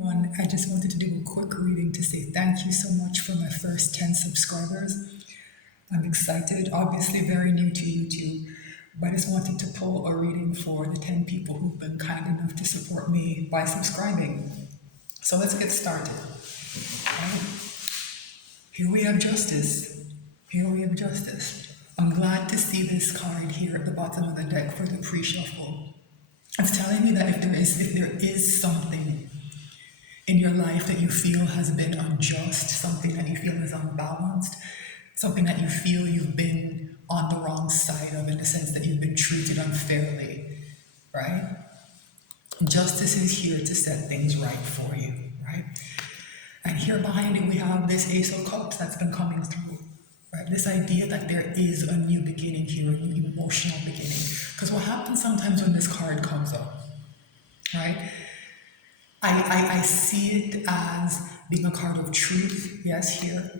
everyone. I just wanted to do a quick reading to say thank you so much for my first 10 subscribers. I'm excited, obviously very new to YouTube, but I just wanted to pull a reading for the 10 people who've been kind enough to support me by subscribing. So let's get started. Right? Here we have justice. Here we have justice. I'm glad to see this card here at the bottom of the deck for the pre-shuffle. It's telling me that if there is something in your life that you feel has been unjust, something that you feel is unbalanced, something that you feel you've been on the wrong side of, in the sense that you've been treated unfairly, right? Justice is here to set things right for you, right? And here behind it, we have this Ace of Cups that's been coming through, right? This idea that there is a new beginning here, a new emotional beginning. Because what happens sometimes when this card comes up, right? I see it as being a card of truth, yes, here.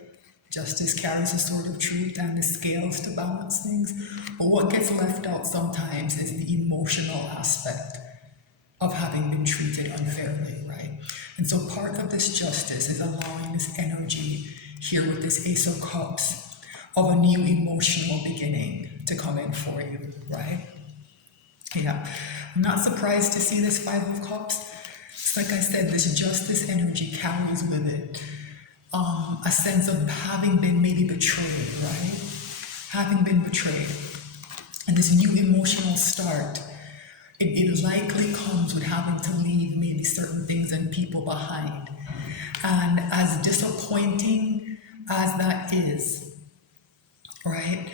Justice carries a sword of truth and the scales to balance things. But what gets left out sometimes is the emotional aspect of having been treated unfairly, right? And so part of this justice is allowing this energy here with this Ace of Cups of a new emotional beginning to come in for you, right? Yeah, I'm not surprised to see this Five of Cups. It's like I said, this justice energy carries with it a sense of having been maybe betrayed, right? Having been betrayed. And this new emotional start, it likely comes with having to leave maybe certain things and people behind. And as disappointing as that is, right?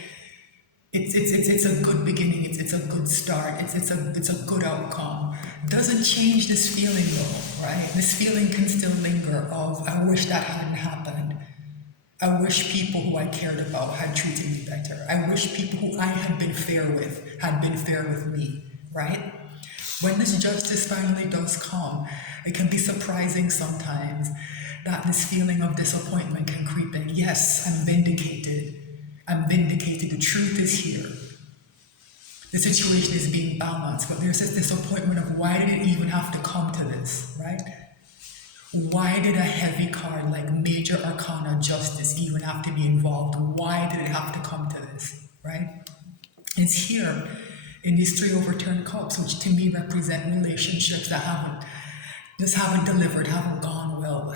It's a good beginning. It's a good start. It's a good outcome. Doesn't change this feeling though, right? This feeling can still linger of I wish that hadn't happened. I wish people who I cared about had treated me better. I wish people who I had been fair with had been fair with me, right? When this justice finally does come, it can be surprising sometimes that this feeling of disappointment can creep in. Yes, I'm vindicated. I'm vindicated. The truth is here. The situation is being balanced, but there's this disappointment of why did it even have to come to this, right? Why did a heavy card like Major Arcana Justice even have to be involved? Why did it have to come to this, right? It's here in these three overturned cups, which to me represent relationships that haven't delivered, haven't gone well,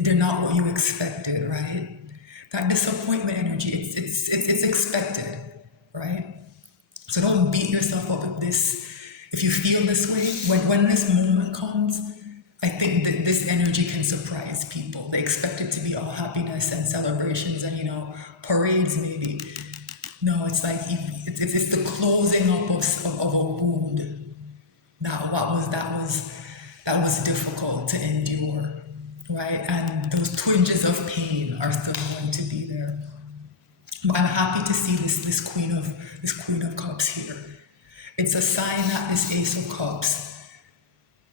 they're not what you expected, right? That disappointment energy, it's expected, right? So don't beat yourself up with this. If you feel this way, when this moment comes, I think that this energy can surprise people. They expect it to be all happiness and celebrations and, parades maybe. No, it's like, it's the closing up of a wound. That was difficult to endure, right? And those twinges of pain are still going to be there. But I'm happy to see this Queen of Cups here. It's a sign that this Ace of Cups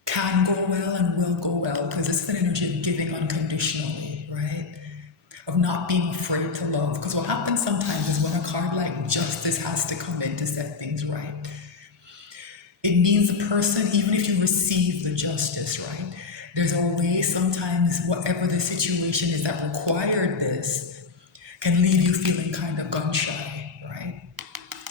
can go well and will go well, because it's an energy of giving unconditionally, right? Of not being afraid to love. Because what happens sometimes is when a card like Justice has to come in to set things right, it means the person, even if you receive the justice, right? There's a way sometimes, whatever the situation is that required this, can leave you feeling kind of gun shy, right?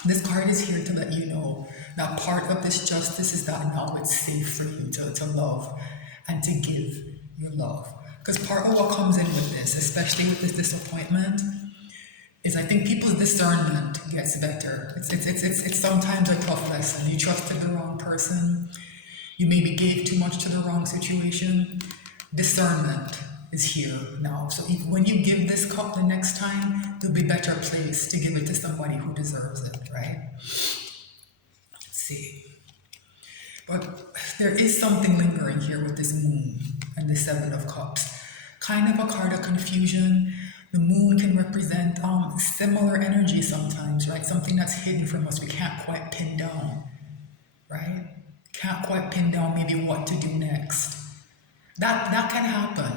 This card is here to let you know that part of this justice is that now it's safe for you to love and to give your love. Because part of what comes in with this, especially with this disappointment, is I think people's discernment gets better. It's sometimes a tough lesson. You trusted the wrong person. You maybe gave too much to the wrong situation. Discernment is here now. So when you give this cup the next time, there'll be a better place to give it to somebody who deserves it, right? Let's see. But there is something lingering here with this moon and the Seven of Cups. Kind of a card of confusion. The moon can represent similar energy sometimes, right? Something that's hidden from us, we can't quite pin down, right? Can't quite pin down maybe what to do next. That can happen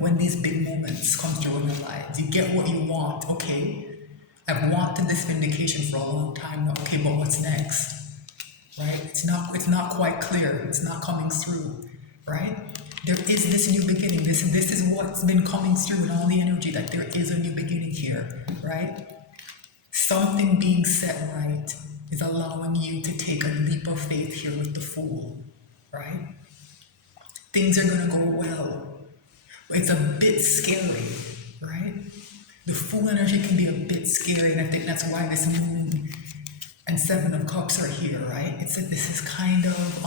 when these big moments come through in your lives. You get what you want, okay. I've wanted this vindication for a long time now, okay, but what's next? Right? It's not quite clear, it's not coming through, right? There is this new beginning. This is what's been coming through in all the energy, that there is a new beginning here, right? Something being set right is allowing you to take a leap of faith here with the Fool, right? Things are going to go well. It's a bit scary, right? The Fool energy can be a bit scary, and I think that's why this Moon and Seven of Cups are here, right? This is kind of,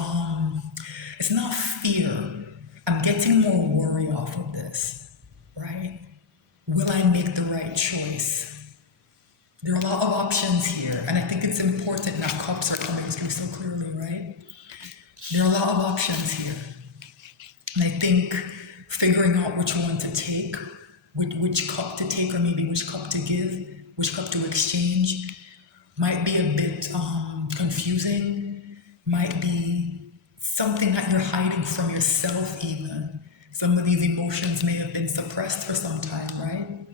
it's not fear. I'm getting more worry off of this, right? Will I make the right choice? There are a lot of options here, and I think it's important that cups are coming through so clearly, right? There are a lot of options here. And I think figuring out which one to take, which cup to take, or maybe which cup to give, which cup to exchange, might be a bit confusing, might be something that you're hiding from yourself even. Some of these emotions may have been suppressed for some time, right?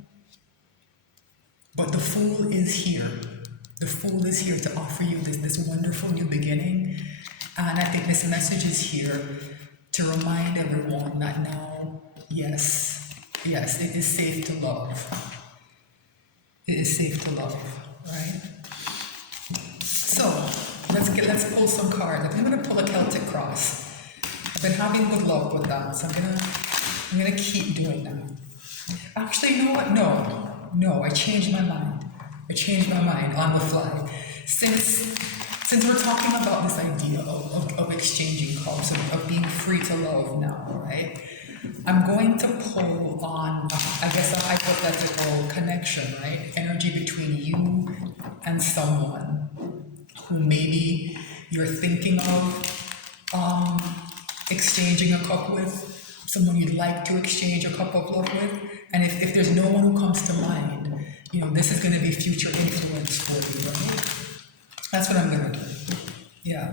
But the Fool is here. The Fool is here to offer you this wonderful new beginning. And I think this message is here to remind everyone that now, yes, it is safe to love. It is safe to love, right? So, let's pull some cards. I'm gonna pull a Celtic cross. I've been having good luck with that, so I'm gonna keep doing that. Actually, you know what? No, I changed my mind. I changed my mind on the fly. Since we're talking about this idea of exchanging cups, of being free to love now, right? I'm going to pull on, I guess, a hypothetical connection, right? Energy between you and someone who maybe you're thinking of exchanging a cup with, someone you'd like to exchange a cup of love with. And if there's no one who comes to mind, this is going to be future influence for you, right? That's what I'm going to do. Yeah.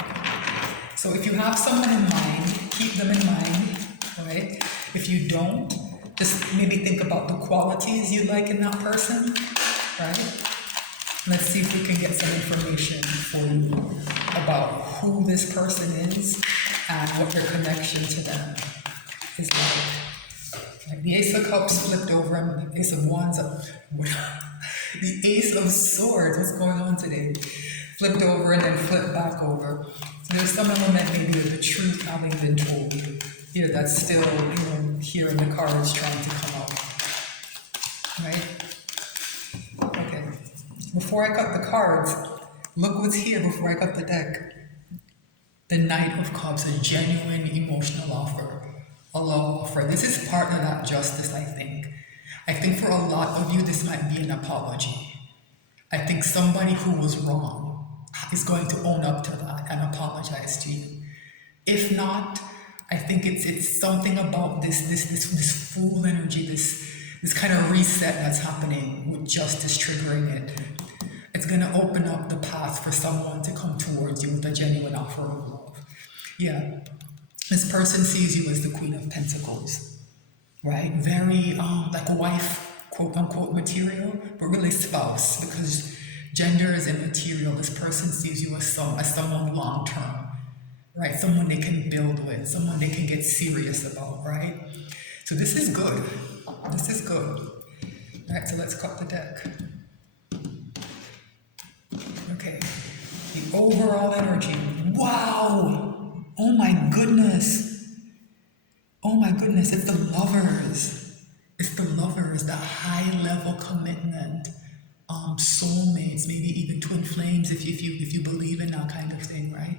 So if you have someone in mind, keep them in mind, right? If you don't, just maybe think about the qualities you like in that person, right? Let's see if we can get some information for you about who this person is and what your connection to them is like. The Ace of Cups flipped over and the Ace of Wands, the Ace of Swords, what's going on today? Flipped over and then flipped back over. So there's some element maybe of the truth having been told here that's still here in the cards trying to come out, right? Okay, before I cut the cards, look what's here before I cut the deck. The Knight of Cups, a genuine emotional offer, a love offer. This is part of that justice, I think. I think for a lot of you, this might be an apology. I think somebody who was wrong is going to own up to that and apologize to you. If not, I think it's something about this Fool energy, this kind of reset that's happening with justice triggering it. It's going to open up the path for someone to come towards you with a genuine offer of love. Yeah, this person sees you as the Queen of Pentacles, right? Very like wife, quote unquote, material, but really spouse, because gender is immaterial. This person sees you as someone long term, right? Someone they can build with, someone they can get serious about, right? So this is good. This is good. All right, so let's cut the deck. Okay, the overall energy. Wow! Oh my goodness! Oh my goodness, it's the Lovers. It's the Lovers, the high level commitment, soulmates, maybe even twin flames if you believe in that kind of thing, right?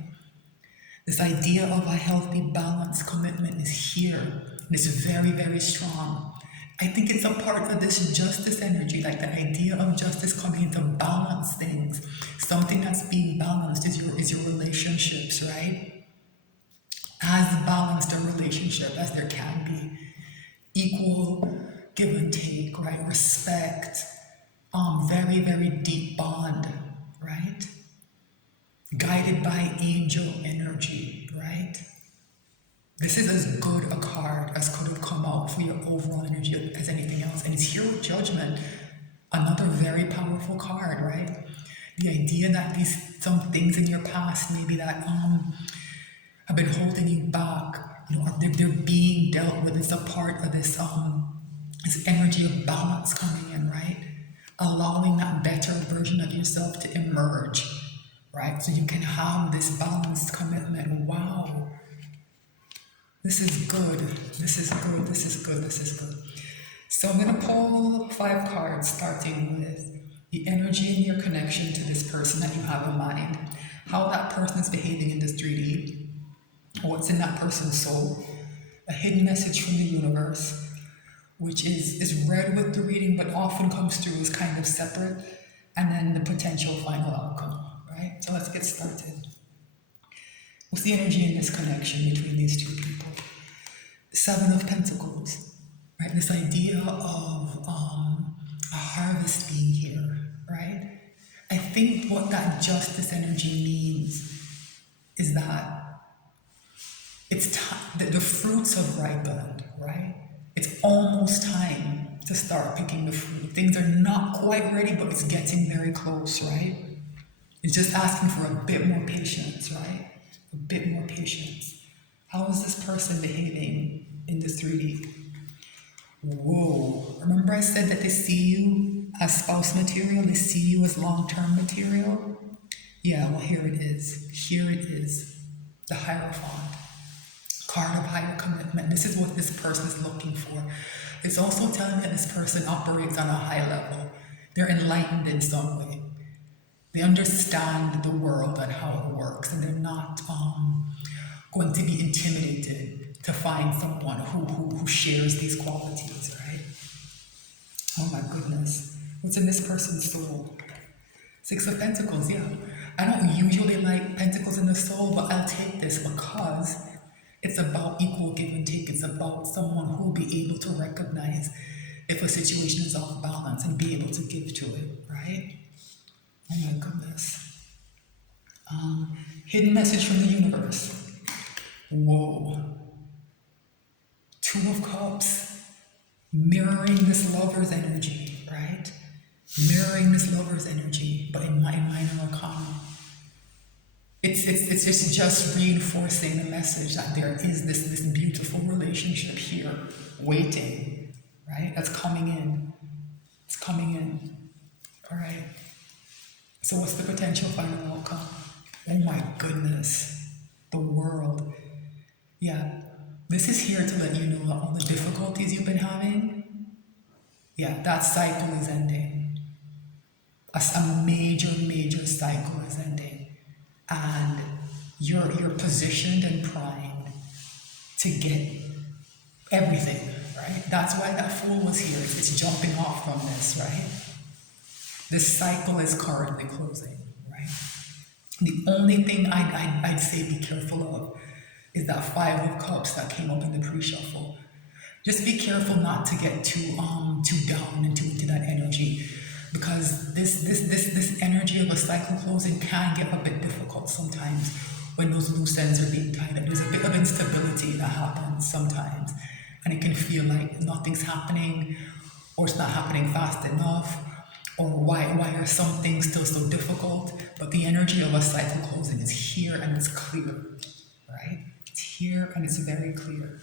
This idea of a healthy, balanced commitment is here, and it's very, very strong. I think it's a part of this justice energy, like the idea of justice coming to balance things. Something that's being balanced is your relationships, right? As balanced a relationship as there can be. Equal give and take, right? Respect, very, very deep bond, right? Guided by angel energy, right? This is as good a card as could have come out for your overall energy as anything else. And it's here with Judgment, another very powerful card, right? The idea that some things in your past maybe that have been holding you back they're being dealt with. It's a part of this energy of balance coming in, right? Allowing that better version of yourself to emerge, right? So you can have this balanced commitment. Wow, this is good. This is good. This is good. This is good. So I'm going to pull 5 cards, starting with the energy and your connection to this person that you have in mind, how that person is behaving in this 3D, what's in that person's soul, a hidden message from the universe, which is read with the reading but often comes through as kind of separate, and then the potential final outcome, right? So let's get started. What's the energy in this connection between these two people? 7 of Pentacles, right? This idea of a harvest being here, right? I think what that justice energy means is that it's time that the fruits have ripened, right? It's almost time to start picking the fruit. Things are not quite ready, but it's getting very close, right? It's just asking for a bit more patience, right? A bit more patience. How is this person behaving in this 3D? Whoa. Remember I said that they see you as spouse material, they see you as long-term material? Yeah, well, here it is. Here it is. The Hierophant. Card of higher commitment. This is what this person is looking for. It's also telling that this person operates on a high level. They're enlightened in some way. They understand the world and how it works, and they're not going to be intimidated to find someone who shares these qualities, right? Oh my goodness. What's in this person's soul? 6 of Pentacles, yeah. I don't usually like Pentacles in the soul, but I'll take this because it's about equal give and take. It's about someone who will be able to recognize if a situation is off balance and be able to give to it, right? Oh my goodness. Hidden message from the universe. Whoa. 2 of Cups. Mirroring this lover's energy, right? Mirroring this lover's energy, but in minor arcana. It's just reinforcing the message that there is this beautiful relationship here, waiting, right? That's coming in. It's coming in. All right. So what's the potential final outcome? Oh my goodness. The World. Yeah. This is here to let you know all the difficulties you've been having. Yeah, that cycle is ending. A major cycle is ending. And you're positioned and primed to get everything, right? That's why that Fool was here. It's jumping off from this, right? This cycle is currently closing, right? The only thing I'd say be careful of is that 5 of Cups that came up in the pre-shuffle. Just be careful not to get too down into that energy, because this energy of a cycle closing can get a bit difficult sometimes when those loose ends are being tied up. There's a bit of instability that happens sometimes, and it can feel like nothing's happening, or it's not happening fast enough, or why are some things still so difficult? But the energy of a cycle closing is here and it's clear, right? It's here and it's very clear.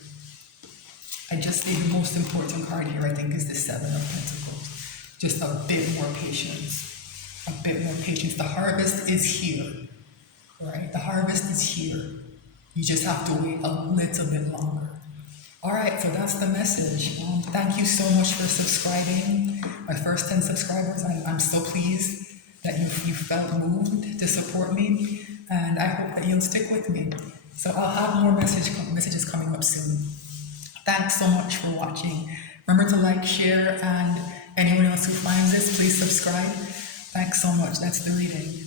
I just say the most important card here, I think, is the 7 of Pentacles. Just a bit more patience. A bit more patience. The harvest is here, right? The harvest is here. You just have to wait a little bit longer. All right, so that's the message. Thank you so much for subscribing. My first 10 subscribers, I'm so pleased that you felt moved to support me, and I hope that you'll stick with me. So I'll have more messages coming up soon. Thanks so much for watching. Remember to like, share, and anyone else who finds this, please subscribe. Thanks so much. That's the reading.